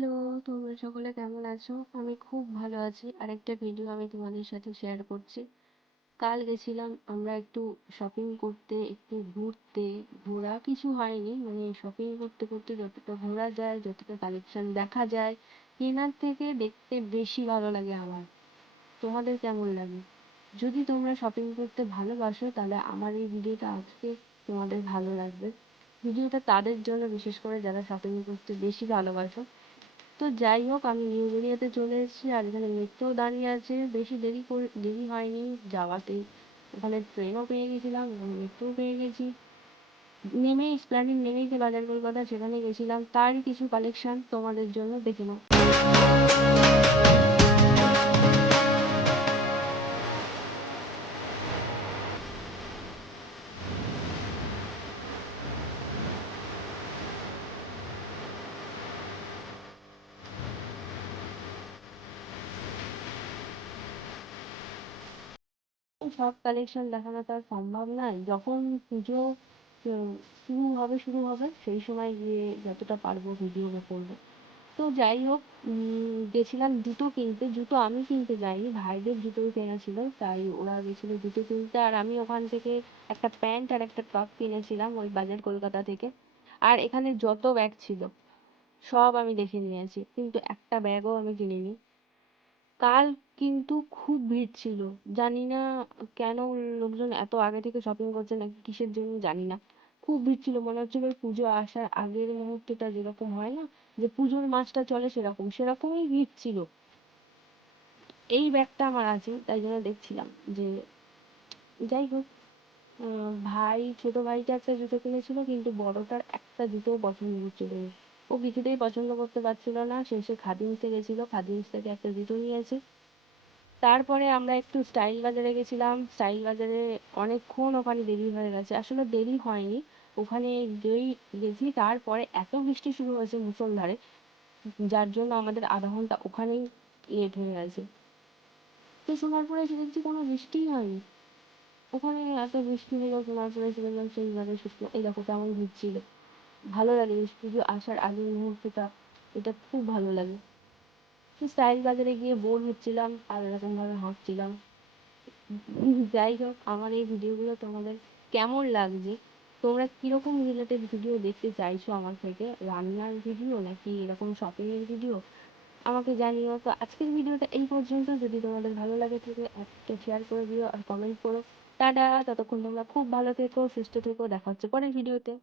Hello, তোমরা সকলে কেমন আছো? আমি খুব ভালো আছি। আরেকটা ভিডিও আমি তোমাদের সাথে শেয়ার করছি। কাল গেছিলাম আমরা একটু শপিং করতে, একটু ঘুরতে। ঘোরা কিছু হয়নি, মানে শপিং করতে করতে যতটা ঘোরা যায়, যতটা কালেকশন দেখা যায়, কেনার থেকে দেখতে বেশি ভালো লাগে আমার। তোমাদের কেমন লাগে? যদি তোমরা শপিং করতে ভালোবাসো তাহলে আমার এই ভিডিওটা আজকে তোমাদের ভালো লাগবে। ভিডিওটা তাদের জন্য, বিশেষ করে যারা শপিং করতে বেশি ভালোবাসো। তো যাই হোক, আমি নিউ গড়িয়াতে চলে এসেছি আর এখানে মেট্রো দাঁড়িয়ে আছে। বেশি দেরি হয়নি যাওয়াতে। ওখানে ট্রেনও পেয়ে গেছিলাম এবং মেট্রোও পেয়ে গেছি। নেমেই এসপ্ল্যানেড নেমেই যে বাজার কলকাতা সেখানে গেছিলাম, তারই কিছু কালেকশন তোমাদের জন্য দেখে নাও। সব কালেকশন দেখানো তো আর সম্ভব নয়। যখন পুজো উম, শুরু হবে সেই সময় গিয়ে যতটা পারবো ভিডিও করবো। তো যাই হোক, গেছিলাম জুতো কিনতে। জুতো আমি কিনতে যাইনি, ভাইদের জুতো কেনা ছিল, তাই ওরা গেছিল জুতো কিনতে। আর আমি ওখান থেকে একটা প্যান্ট আর একটা টপ কিনেছিলাম ওই বাজার কলকাতা থেকে। আর এখানে যত ব্যাগ ছিল সব আমি দেখে নিয়েছি, কিন্তু একটা ব্যাগও আমি কিনিনি। কাল কিন্তু খুব ভিড় ছিল। জানি না কেন লোকজন এত আগে থেকে শপিং করছে, নাকি কিসের জন্য জানি না। খুব ভিড় ছিল, মনে হচ্ছিল ওই পুজো আসার আগের মুহূর্তটা যেরকম হয় না, যে পুজোর মাসটা চলে, সেরকমই ভিড় ছিল। এই ব্যাগটা আমার আছে, তাই জন্য দেখছিলাম যে, যাই হোক, ছোট ভাইটা একটা জুতো কিনেছিল, কিন্তু বড়টার একটা জুতোও পছন্দ হচ্ছিল না। ও কিছুতেই পছন্দ করতে পারছিল না। শেষে খাদিমসে গেছিল, খাদিমস থেকে একটা জুতো নিয়েছে। তারপরে আমরা একটু স্টাইল বাজারে গেছিলাম। স্টাইল বাজারে অনেকক্ষণ ওখানে দেরি হয়ে গেছে। আসলে দেরি হয়নি, ওখানে যেই গেছি তারপরে এত বৃষ্টি শুরু হয়েছে মুষলধারে, যার জন্য আমাদের আধা ঘন্টা ওখানেই লেট হয়ে গেছে। তো সোনারপুরে এসে দেখছি কোনো বৃষ্টিই হয়নি। ওখানে এত বৃষ্টি হলো, সোনারপুরে এসে দেখলাম সেইভাবে শুকনো। এই দেখো কেমন ভিড় ছিল। ভালো লাগে পুজো আসার আগের মুহূর্তটা, এটা খুব ভালো লাগে। তো স্টাইল বাজারে গিয়ে বোর হচ্ছিলাম আর এরকম ভাবে হাঁটছিলাম। যাই হোক, আমার এই ভিডিওগুলো তোমাদের কেমন লাগছে? তোমরা কিরকম রিলেটেড ভিডিও দেখতে চাইছো আমার থেকে? রান্নার ভিডিও নাকি এরকম শপিং এর ভিডিও? আমাকে জানিও। তো আজকের ভিডিওটা এই পর্যন্ত। যদি তোমাদের ভালো লাগে থাকে একটা শেয়ার করে দিও আর কমেন্ট করো। টাটা, ততক্ষণ তোমরা খুব ভালো থেকো, সুস্থ থেকো, দেখা হচ্ছে পরের ভিডিওতে।